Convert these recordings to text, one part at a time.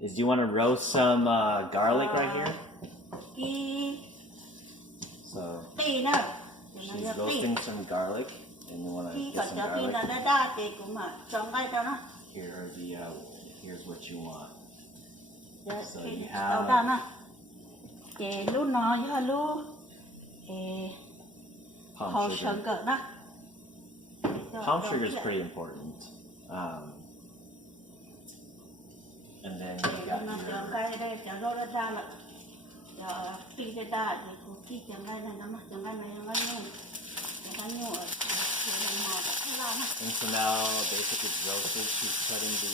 is do you want to roast some garlic right here? So she's roasting some garlic, and you want to get some garlic. Here are the here's what you want. So you have palm sugar. Palm sugar is pretty important. And then you got your and so now basically it's roasted. She's putting the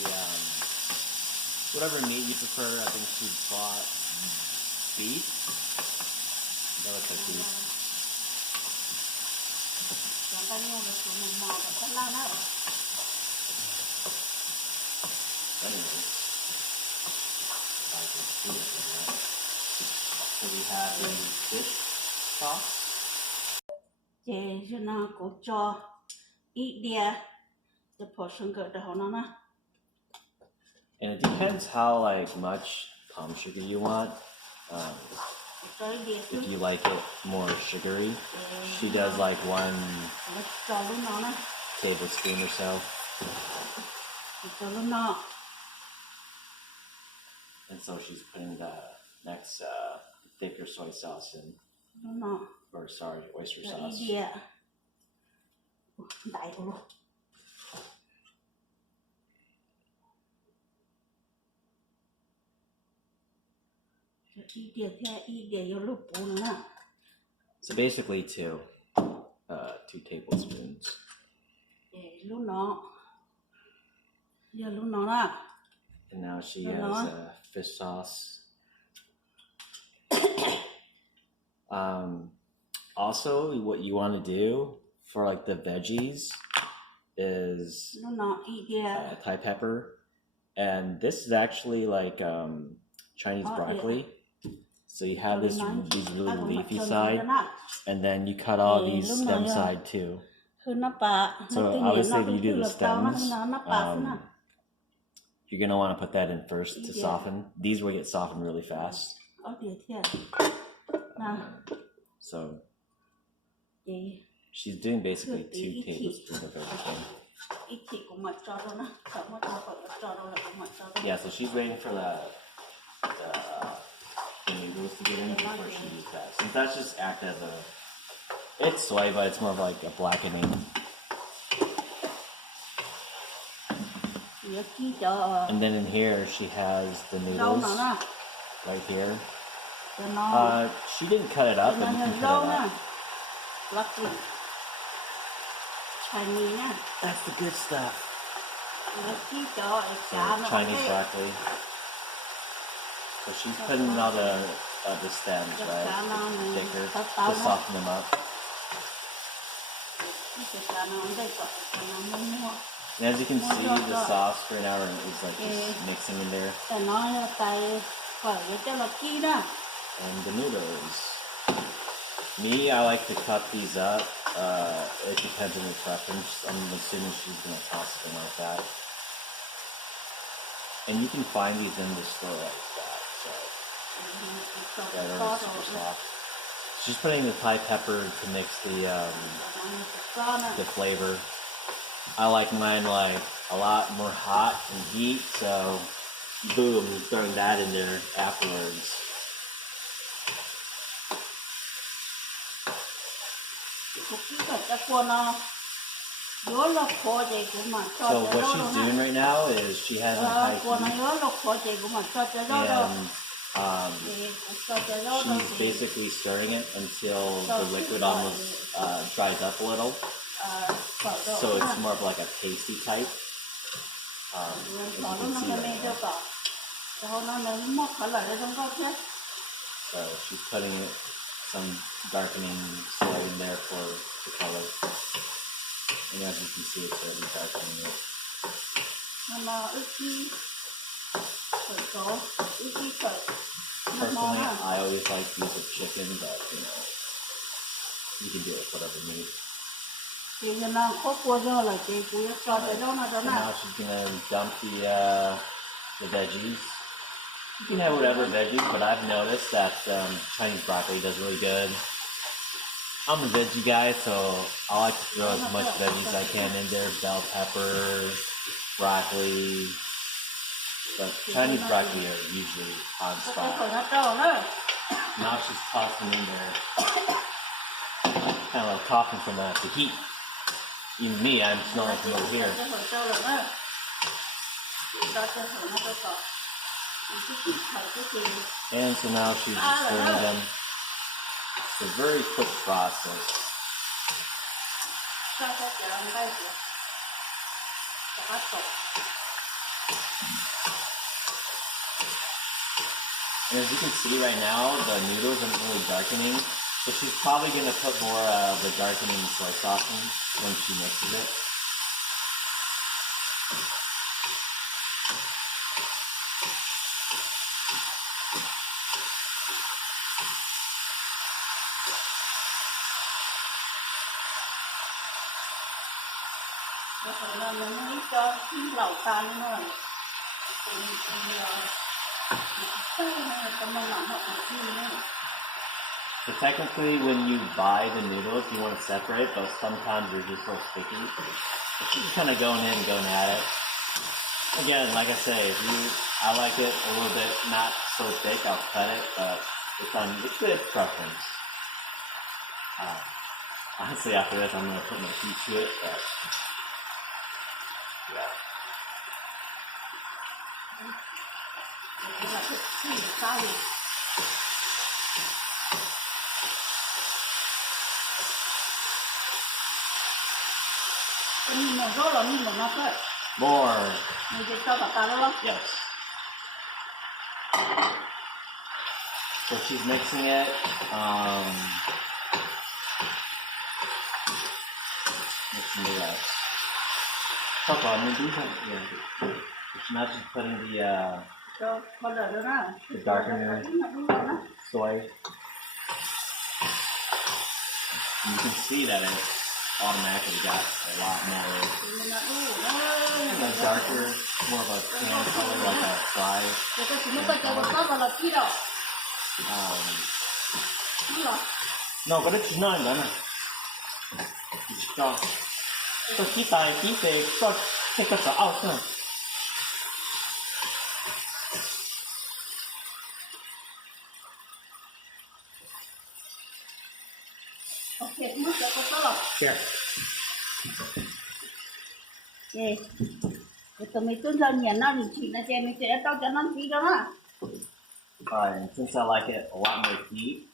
whatever meat you prefer. I think she bought beef. That looks like beef. Anyways, so we have a fish sauce. And it depends how much palm sugar you want. If you like it more sugary, she does 1 tablespoon or so. And so she's putting the next thicker soy sauce in. Or sorry, oyster sauce. So basically 2 tablespoons. And now she has fish sauce. Also, what you want to do for the veggies is Thai pepper, and this is actually Chinese broccoli. So you have these really leafy side, and then you cut all these stem side too. So obviously, if you do the stems, you're gonna want to put that in first to soften. These will get softened really fast. So she's doing basically 2 tablespoons of everything. Yeah, so she's waiting for the noodles to get in before she uses that. Since that's just act as it's soy, but it's more of a blackening. And then in here she has the noodles right here. She didn't cut it up, but you can cut it up. That's the good stuff. So Chinese broccoli. So she's putting in all the stems, right? Thicker to soften them up. And as you can see, the sauce for an hour is just mixing in there. And the noodles. Me, I like to cut these up. It depends on your preference. I'm assuming she's going to toss them like that. And you can find these in the store like that. So, yeah, they're super soft. She's putting the Thai pepper to mix the flavor. I like mine a lot more hot and heat, so boom, throwing that in there afterwards. So what she's doing right now is she has a high heat, and she's basically stirring it until the liquid almost dries up a little. So it's more of a pasty type. As you can see right now. So she's putting some darkening soy in there for the color. And as you can see, it's already darkening it. Personally, I always like to use a chicken, but you can do it with whatever meat. So now she's gonna dump the veggies. You can have whatever veggies, but I've noticed that Chinese broccoli does really good. I'm a veggie guy, so I like to throw as much veggies as I can in there. Bell peppers, broccoli. But Chinese broccoli are usually on spot. Now she's tossing in there. Kind of like coughing from the heat. Even me, I'm smelling from over here. And so now she's just throwing them. It's a very quick process. And as you can see right now, the noodles aren't really darkening. So she's probably going to put more of the darkening soy sauce in when she mixes it. So technically when you buy the noodles you want to separate, but sometimes they're just so sticky. So she's kind of going in and going at it. Again, like I say, I like it a little bit not so thick, I'll cut it, but it's good preference. Honestly after this I'm going to put my heat to it, but yeah. More. Yes. So she's mixing it. Mixing the rest. Now she's putting the darkener soy. And you can see that it's automatically got a lot more darker, more of a tan color, like a fry. No, but it's not gonna. So keep on keep it. So take us out. Sure. Okay. Alright, and since I like it a lot more heat,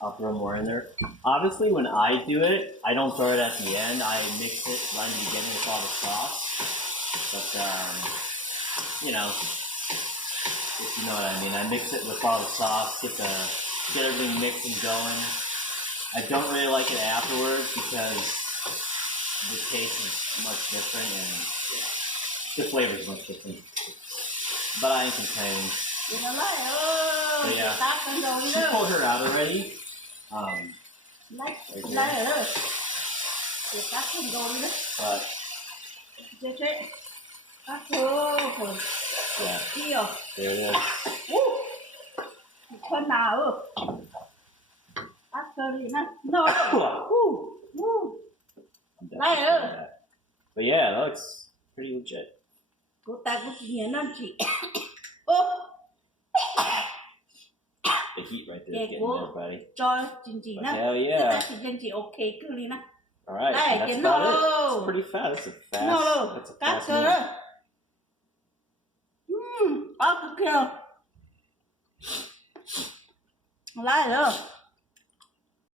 I'll throw more in there. Obviously, when I do it, I don't throw it at the end. I mix it right in the beginning with all the sauce. But, you know, if you know what I mean. I mix it with all the sauce, get everything mixed and going. I don't really like it afterwards because the taste is much different and the flavor is much different. But I ain't complaining. So yeah, she pulled her out already. Right there. Yeah, there it is. But yeah, that looks pretty legit. The heat right there is getting there, buddy. But hell yeah. Alright, so that's about it. It's pretty fast. That's a fast meal.